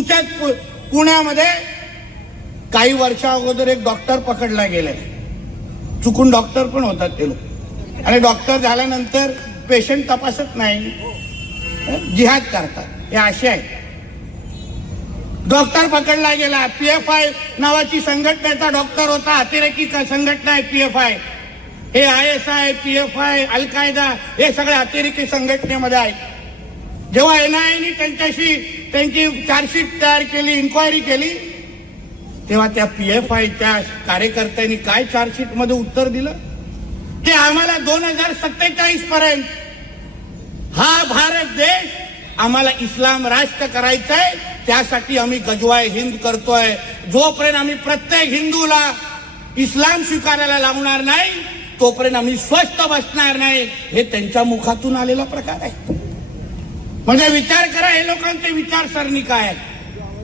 तुमच्याच पुण्यामध्ये काही वर्षा अगोदर एक डॉक्टर पकडला गेलाय, चुकून डॉक्टर पण होतात ते लोक, आणि डॉक्टर झाल्यानंतर पेशंट तपासत नाही, जिहाद करतात, हे असे आहे. डॉक्टर पकडला गेला, PFI नावाची संघटनेचा डॉक्टर होता, अतिरेकी संघटना आहे PFI. हे ISI, PFI, अल कायदा हे सगळे अतिरेकी संघटनेमध्ये आहेत. जेव्हा NIA त्यांची चार्जशीट तयार केली, इन्क्वायरी केली, तेव्हा त्या PFIच्या कार्यकर्त्यांनी काय चार्जशीट मध्ये उत्तर दिलं, की आम्हाला 2047 पर्यंत हा भारत देश आम्हाला इस्लाम राष्ट्र करायचा आहे, त्यासाठी आम्ही गजवाय हिंद करतोय. जोपर्यंत आम्ही प्रत्येक हिंदूला इस्लाम स्वीकारायला लावणार नाही तोपर्यंत आम्ही स्वस्थ बसणार नाही. हे त्यांच्या मुखातून आलेला प्रकार आहे. म्हणजे विचार करा, हे लोकांचे विचारसरणी काय आहे.